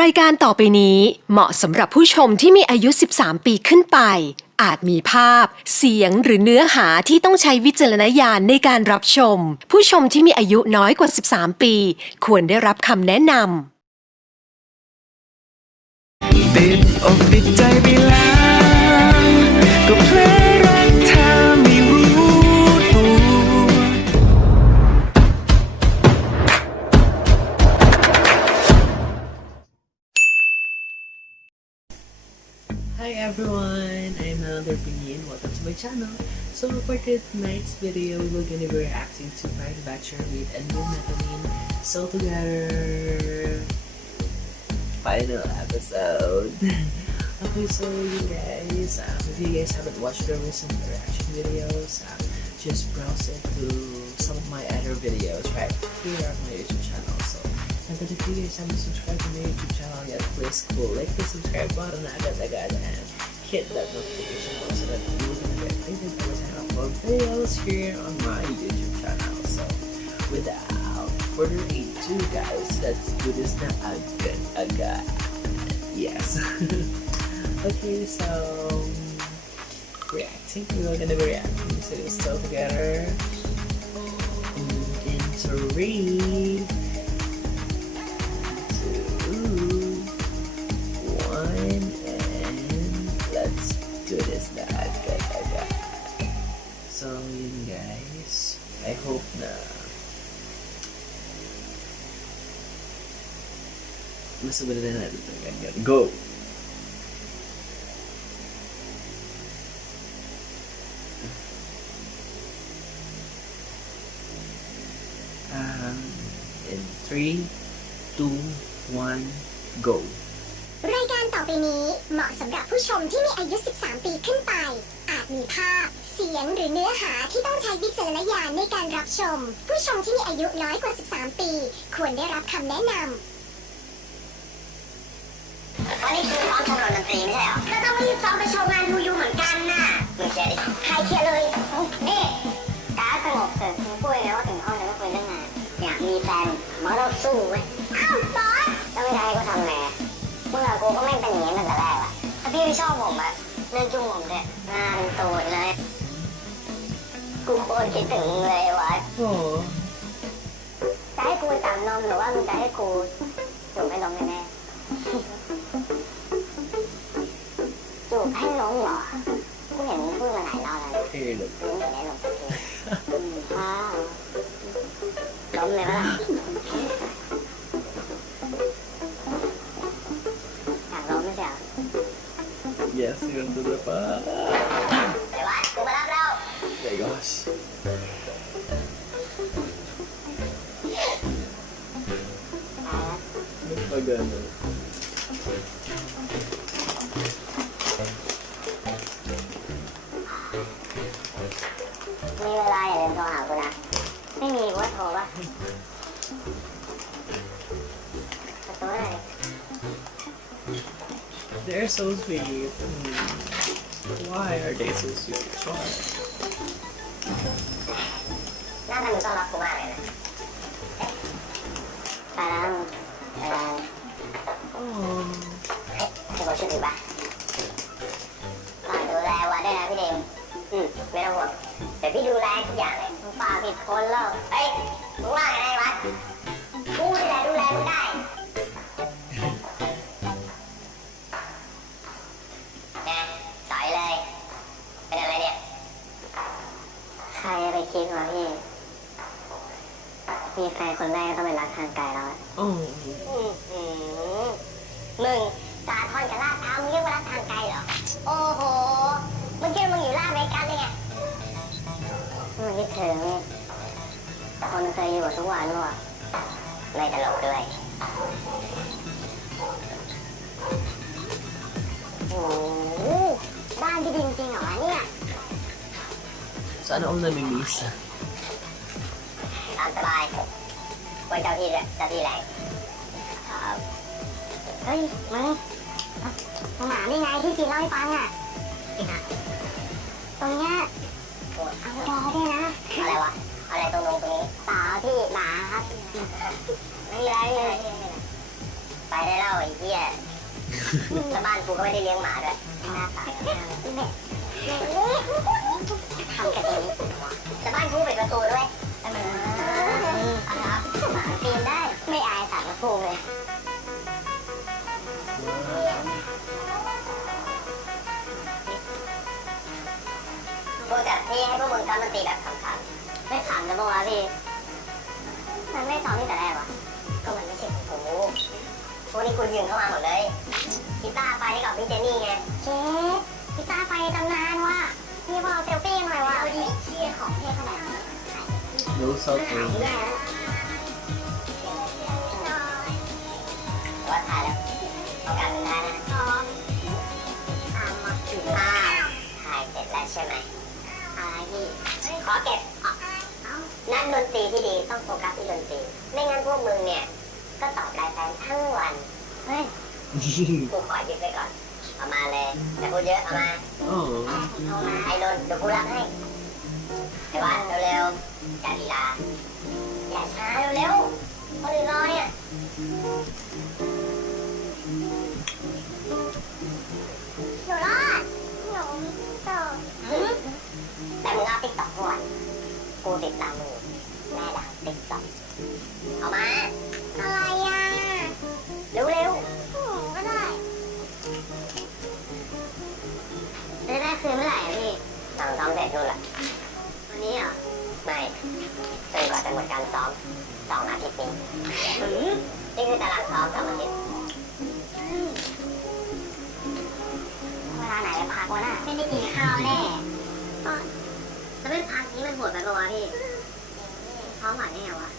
รายการต่อไปนี้เหมาะสำหรับผู้ชมที่มีอายุ 13 ปีขึ้นไป อาจมีภาพ เสียงหรือเนื้อหาที่ต้องใช้วิจารณญาณในการรับชม ผู้ชมที่มีอายุน้อยกว่า 13 ปี ควรได้รับคำแนะนำ ติดอกติดใจไปแล้ว So for tonight's video, we're gonna be reacting to Pride Bachelor with a new Metaline So Together final episode. okay, so you guys, um, if you guys haven't watched the recent reaction videos, um, just browse into some of my other videos right here on my YouTube channel. So and then if you guys haven't subscribed to my YouTube channel yet, please click the subscribe button agad-agad and hit that notification bell so that you will get updated every time Videos here on my YouTube channel. So without further ado guys, let's do this na agad-agad. Yes. okay, so reacting, we're gonna be reacting to this still together. Three, two, one, and let's do this na masabay na natin ito agad. Go! Um, in three, two, one, go! รายการต่อไปนี้เหมาะสำหรับผู้ชมที่มีอายุ 13 ปีขึ้นไป อาจมีภาพ เสียงหรือเนื้อหาที่ต้องใช้วิจารณญาณในการรับชม ผู้ชมที่มีอายุน้อยกว่า 13 ปี ควรได้รับคำแนะนำ วันนี้คือ ซ้อมโชว์ดนตรีไม่ใช่เหรอก็ต้องรีบซ้อมไปโชว์งานยูยูเหมือนกันน่ะมึงเคลียร์ดิใครเคลียร์เลยนี่การสงบเสร็จมึงพูดไงว่าถึงห้องจะไม่คุยเรื่องงานอยากมีแฟนมันก็ต้องสู้เว้ยอ้าวบอสถ้าไม่ได้ก็ทำไงมึงกับกูก็ไม่เป็นอย่างนี้ตั้งแต่แรกอะถ้าพี่ไม่ชอบผมอะเลิกยุ่งผมเถอะงานตูดเลย กูโคตรคิดถึงมึงเลยวะโอ้จะให้กูจับนมหรือว่ามึงจะให้กูจูบให้นมแน่ๆจูบให้นมเหรอกูเห็นมึงพูดมาหลายรอบแล้วน ยปะล่ะอยากล้มไม่ใช่เหรอ Yes, yun to the pa. ไอ้วัดกูมารับแล้ว Oh my gosh. Maganda. They're so sweet. Mm. Why are they so sweet? Why? หน้าตามึงต้อนรับกูมากเลยนะเอ๊ะไปแล้วมึงไปแล้ว Oh. เฮ้ยให้ผมช่วยถือปะฝากดูแลวัดด้วยนะพี่เดมอืมไม่ต้องห่วงเดี๋ยวพี่ดูแลทุกอย่างเลยมึงฝากผิดคนแล้วเฮ้ยมึงว่าไงวัด คิดวะพี่มีแฟนคนแรกก็ต้องเป็นรักทางไกลแล้วอะ Oh. มึงสาทรกับลาดพร้าวมึงเรียกว่ารักทางไกลเหรอ โอ้โหมึงคิดว่ามึงอยู่ลาดอเมริกันเลยไง มึงคิดถึง คนเคยอยู่กับทุกวันวะไม่ตลกด้วย โอ้โหบ้านที่ดินจริงเหรอวะเนี่ย Sana all namimiss. ตามสบายไว้เจ้าที่ด้วยเจ้าที่แรงครับเฮ้ยมึงหมาได้ไงที่จีนเล่าให้ฟังอะตรงเนี้ยเอาดอด้วยนะ อะไรวะ อะไรตรงนู้นตรงนี้เปล่าพี่หมาครับไม่มีอะไรไม่มีอะไรไม่มีอะไรไปไปได้แล้วไอ้เหี้ยแล้วบ้านกูก็ไม่ได้เลี้ยงหมาด้วยหน้าตาย ทำกันเองแต่บ้านกูเป็นประตูด้วยแต่มันเอาละหมาปีนได้ ไม่อายสารพระภูมิเลยกูจัดที่ให้พวกมึงซ้อมดนตรีแบบขำๆไม่ขำนะพวกวะพี่ มันไม่ซ้อมตั้งแต่แรกวะก็มันไม่ใช่ของกูวกนี้กูยืมเข้ามาหมดเลยกีตาร์ไฟกับพี่เจนนี่ไงเชฟ กีตาร์ไฟตำนานว่ะพี่พอเซลฟี่หน่อยว่ะเอาดิเชี่ยของเท่ขนาดนี้ No หาย suffering. แย่ว่าถ่ายแล้วเอาการเป็นได้นะพร้อมอ่ามาถึงอ่าถ่ายเสร็จแล้วใช่ไหมอะไรพี่ขอเก็บอ่นักดนตรีที่ดีต้องโฟกัสที่ดนตรี ไม่งั้นพวกมึงเนี่ย ก็ตอบไลน์แฟนทั้งวัน เฮ้ย กูขอยึดไปก่อน เอามาเลยแต่พูดเยอะเอามา Oh. เอามาไอ้นนท์เดี๋ยวกูรับให้ไอ้วันเร็วๆอย่าลีลาอย่าช้าเร็วๆ ซ้อมเสร็จนู่นแหละวันนี้เหรอไม่จนกว่าจะหมดการซ้อมสองอาทิตย์นี้นี่คือตารางซ้อมสองอาทิตย์เวลาไหนไปพักวะน่ะไม่ได้กินข้าวแน่จะไม่พักนี้มันโหดไปปะวะพี่ซ้อมไหวแน่วะ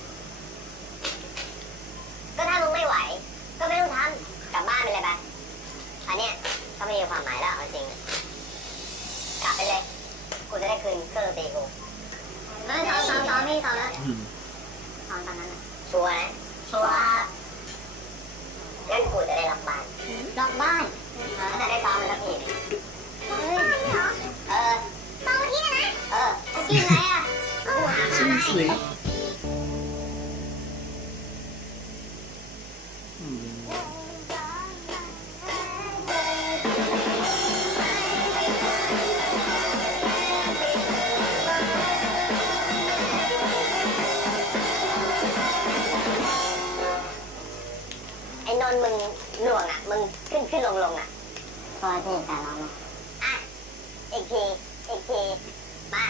ออกูกินอะไรอะกูหามาให้ Seriously? Hmm. ไอ้นนท์มึงหน่วงอะ มึงขึ้นขึ้นลงลงอะ พอที่แต่เรานะอะ อีกที อีกทีมา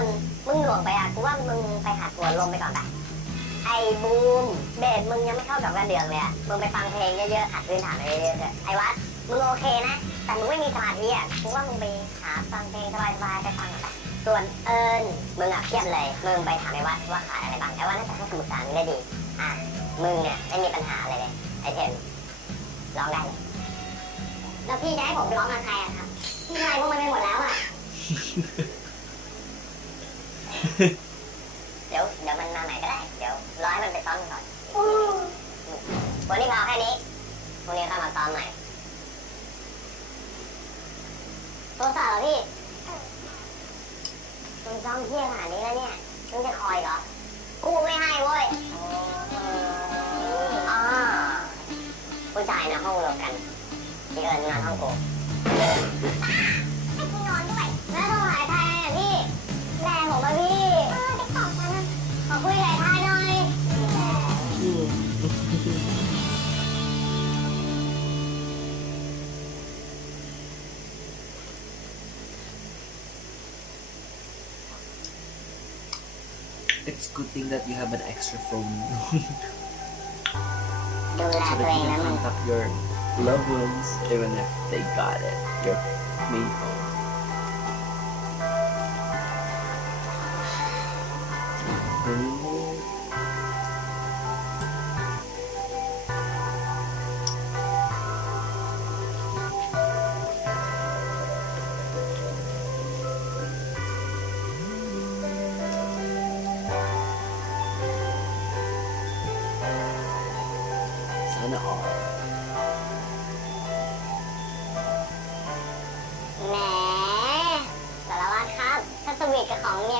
น มึงหน่วงไปอะกูว่ามึงไปหาตัวลมไปก่อนไปไอ้บูมเบสมึงยังไม่เข้ากับกระเดืองเลยอะมึงไปฟังเพลงเยอะๆหัดพื้นฐานไปเรื่อยๆด้วยไอ้วัดมึงโอเคนะ แต่มึงไม่มีสมาธิอะกูว่ามึงไปหาฟังเพลงสบายๆไปฟังกันไปส่วนเอิญมึงอะเพียบเลยมึงไปถามไอ้วัดว่าขายอะไรบ้างไอ้วัดน่าจะให้คำปรึกษามึงได้ดีอะมึงเนี่ยไม่มีปัญหาอะไรเลยไอ้เทนร้องได้เลยแล้วพี่จะให้ผมร้องกับใครอะครับพี่ไล่พวกมันไปหมดแล้วอะ เดี๋ยวเดี๋ยวมันมาใหม่ก็ได้ เดี๋ยวรอให้มันไปซ้อมก่อนวันนี้พอแค่นี้พรุ่งนี้ค่อยมาซ้อมใหม่โทรศัพท์เหรอพี่มึงซ้อมเที่ยงขนาดนี้แล้วเนี่ยมึงจะคอยเหรอ กูไม่ให้เว้ยอ่าผู้ชายนะห้องรวมกันพี่เอิญนอนห้องกูให้กู It's good thing that you have an extra phone. so that you can ano? contact your loved ones even if they got it. Your main phone.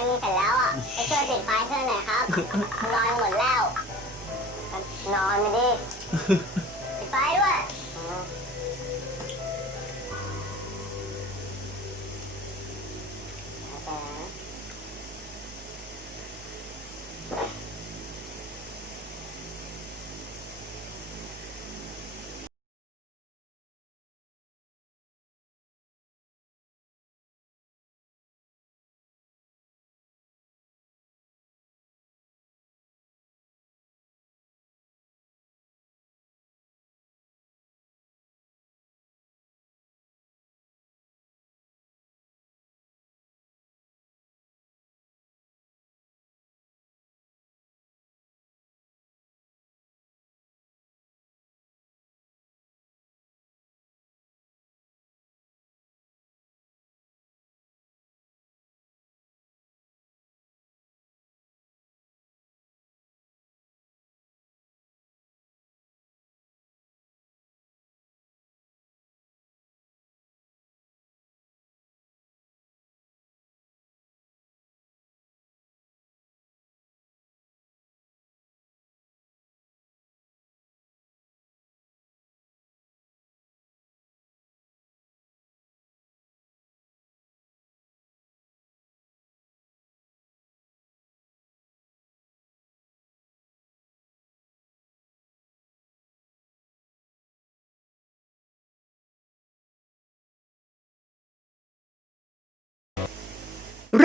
กับของเมียมีเสร็จแล้วอะไปช่วยปิดไฟเพื่อนหน่อยครับ นอนหมดแล้ว นอนไปดิ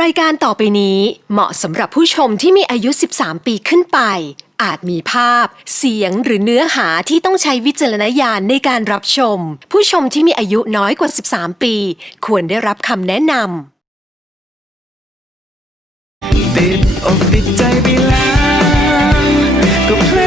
รายการต่อไปนี้เหมาะสำหรับผู้ชมที่มีอายุ 13 ปีขึ้นไป อาจมีภาพ เสียงหรือเนื้อหาที่ต้องใช้วิจารณญาณในการรับชม ผู้ชมที่มีอายุน้อยกว่า 13 ปี ควรได้รับคำแนะนำติดอกติดใจไปแล้ว